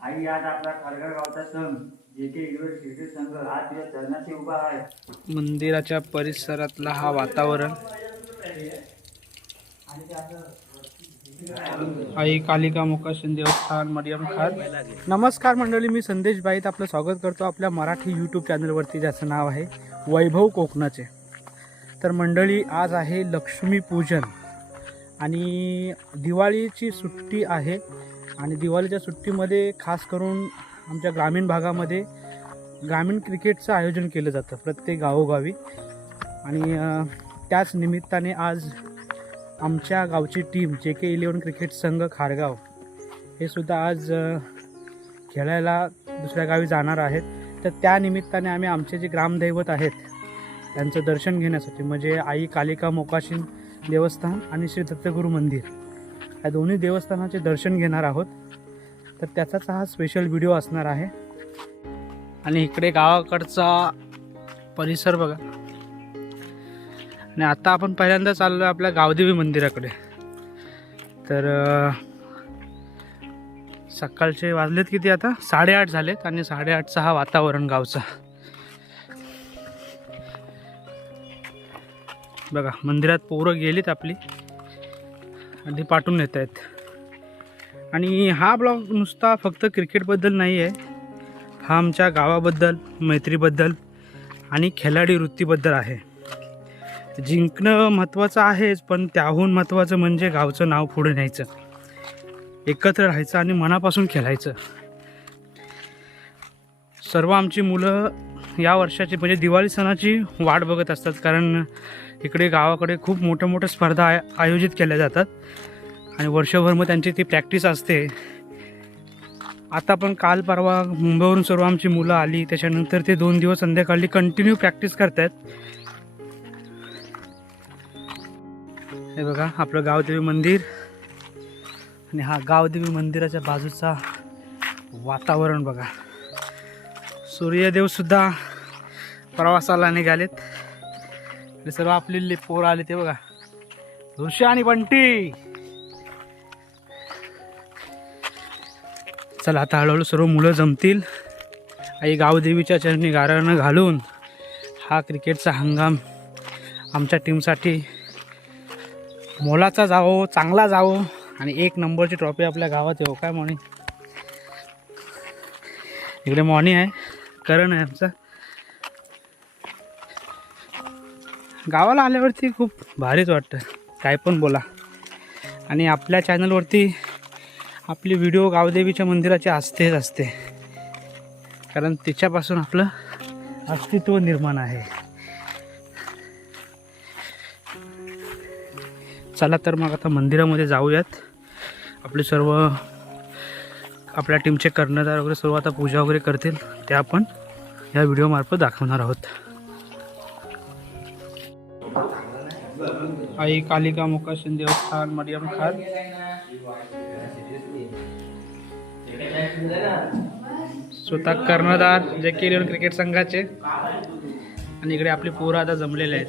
आणि आज आपला खारघर गावचा सण युनिव्हर्सिटी संघ हा दिवस धरणाशी उभा आहे. मंदिराच्या परिसरातला हा वातावरण. आई कालिका मुकाशन देवस्थान मरियम खान. नमस्कार मंडळी मी संदेश बाईत आपलं स्वागत करतो आपल्या मराठी यूट्यूब चॅनलवरती ज्याचं नाव आहे वैभव कोकणाचे. तर मंडळी आज आहे लक्ष्मीपूजन आणि दिवाळीची सुट्टी आहे. आणि दिवाळीच्या सुट्टीमध्ये खास करून आमच्या ग्रामीण भागामध्ये ग्रामीण क्रिकेटचं आयोजन केलं जातं प्रत्येक गावोगावी. आणि त्याच निमित्ताने आज आमच्या गावची टीम जे के इलेवन क्रिकेट संघ खारगाव हे सुद्धा आज खेळायला दुसऱ्या गावी जाणार आहेत. तर त्या निमित्ताने आम्ही आमचे जे ग्रामदैवत आहेत त्यांचं दर्शन घेण्यासाठी म्हणजे आई कालिका मोकाशीन देवस्थान आणि श्री दत्तगुरू मंदिर या दोन्ही देवस्थानाचे दर्शन घेणार आहोत. तर त्याचाच हा स्पेशल व्हिडिओ असणार आहे. आणि इकडे गावाकडचा परिसर बघा. आणि आता आपण पहिल्यांदा चाललो आपल्या गावदेवी मंदिराकडे. तर सकाळचे वाजलेत किती आता? साडेआठ झालेत आणि साडेआठचा हा वातावरण गावचा. बघा मंदिरात पोरं गेलीत आपली. आणि पाठवून नेत आहेत. आणि हा ब्लॉग नुसता फक्त क्रिकेटबद्दल नाही आहे हा आमच्या गावाबद्दल मैत्रीबद्दल आणि खेळाडी वृत्तीबद्दल आहे. जिंकणं महत्त्वाचं आहेच पण त्याहून महत्त्वाचं म्हणजे गावचं नाव पुढे न्यायचं. एकत्र राहायचं आणि मनापासून खेळायचं. सर्व आमची मुलं या वर्षाची म्हणजे दिवाळी सणाची वाट बघत असतात कारण इकडे गावाकडे खूप मोठ्या मोठ्या स्पर्धा आय आयोजित केल्या जातात. आणि वर्षभर मग त्यांची ती प्रॅक्टिस असते. आता पण काल परवा मुंबईवरून सर्व आमची मुलं आली त्याच्यानंतर ते दोन दिवस संध्याकाळी कंटिन्यू प्रॅक्टिस करतायत हे बघा आपलं गावदेवी मंदिर. आणि हा गावदेवी मंदिराच्या बाजूचा वातावरण बघा. सूर्यदेवसुद्धा प्रवासाला निघालेत. आणि सर्व आपली पोर आले ते बघा. ऋषी आणि बंटी. चला आता हळूहळू सर्व मुलं जमतील. आई गावदेवीच्या चरणी गारानं घालून हा क्रिकेटचा हंगाम आमच्या टीमसाठी मोलाचा जावो चांगला जावो आणि एक नंबरची ट्रॉफी आपल्या गावात येऊ काय मॉर्निंग? इकडे मॉर्निंग आहे. करण आहे आमचा. गावाला आल्यावरती खूप भारीच वाटतं. काय पण बोला. आणि आपल्या चॅनलवरती आपली व्हिडिओ गावदेवीच्या मंदिराची असतेच असते. कारण तिच्यापासून आपलं अस्तित्व निर्माण आहे. चला तर मग आता मंदिरामध्ये जाऊयात. आपले सर्व आपल्या टीमचे कर्णधार वगैरे सर्व आता पूजा वगैरे करतील. ते आपण या व्हिडिओमार्फत दाखवणार आहोत. आई कालिका मुकाशन देवस्थान मरियम खान। स्वतः कर्णधार जे के इलेव्हन क्रिकेट संघाचे. आणि इकडे आपली पोरं आता जमलेले आहेत.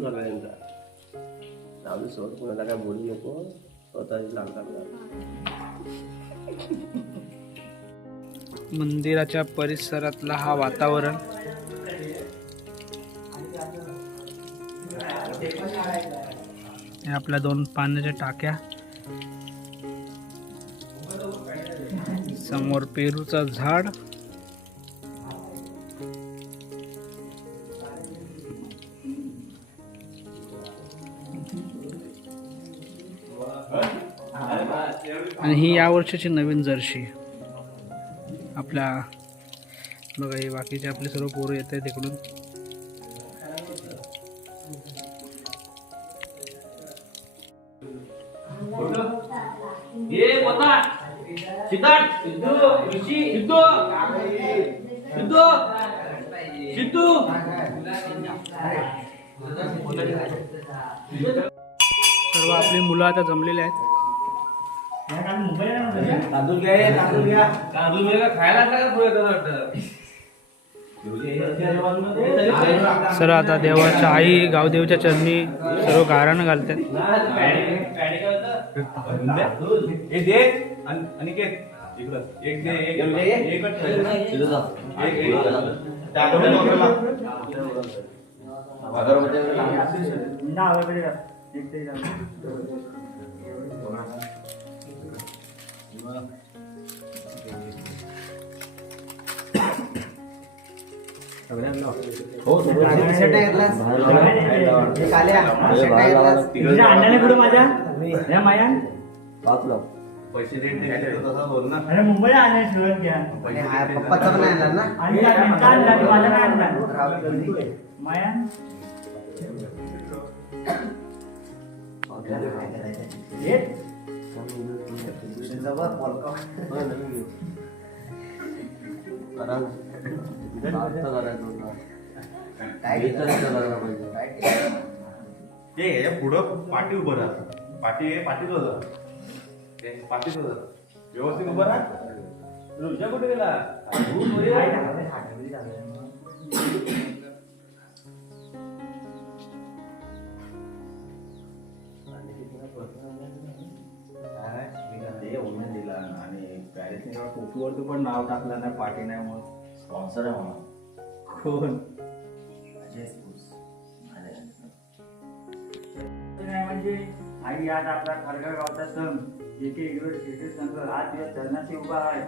झाला यांचा सोड कोणाला काय बोलू नको. स्वतःची लागतात मंदिराच्या परिसरातला हा वातावरण. हे आपल्या दोन पाण्याच्या टाक्या. समोर पेरूचं झाड. आणि ही या वर्षाची नवीन जर्शी आपल्या बघा हे बाकीचे आपले सर्व पोरं येत आहेत सिद्धू! सर्व आपली मुलं आता जमलेले आहेत. तांदूळ घ्या हे, तांदूळ घ्या तांदूळ मिळेल का खायला आता का पुढे येतं वाटतं सर आता देवाच्या आई गावदेवच्या चरणी सर्व गारानं घालतात हे दे अन- अनिकेत इकडं एक दे एक एकच ठेव. एक- एक. त्या आठवड्यात वापरायला. आवाकडे जा. एक ते जा. तुझ्या अंड्याने कुठं माझ्या? या माया? पैसे देत नाही काय तसं बोल ना. अरे मुंबईला आले शिवण घ्या. पप्पाचा पण आहे ना? आणि त्यांचा आणला की माझा नाही आणला माया? ये. ते ह्याच्या पुढं पाठी उभं राहा. पाठी हे पाठीत होतं ते पाठीत होतं व्यवस्थित उभं राहा. ऋषा कुठे गेला? पॅरिसने टोपीवरती पण नाव टाकलं नाही पाठी नाही मग स्पॉन्सर आहे म्हणून. कोण? नाही म्हणजे आई आज आपला खरगड गावचा सण. जे की युनिव्हर्सिटी संघ आठ दिवस धरणाशी उभा आहे.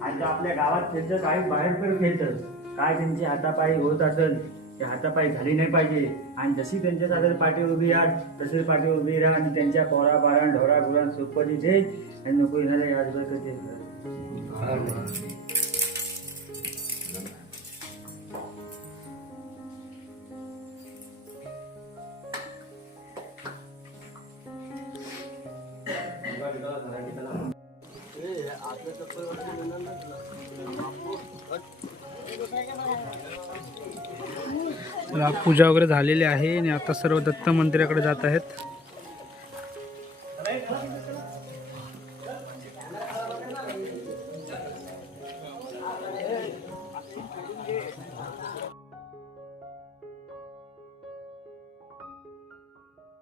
आणि जो आपल्या गावात खेळतं काही बाहेर पण खेळतं. काय त्यांची हातापायी होत असेल ते हातापायी झाली नाही पाहिजे. आणि जशी त्यांच्या साधन पाठी उभी राहा तशी पाठी उभी राहा आणि त्यांच्या पोरा बारा ढोरा गुरां सोपती दे आणि नको ते तर पूजा वगैरे झालेली आहे आणि आता सर्व दत्त मंदिराकडे जात आहेत.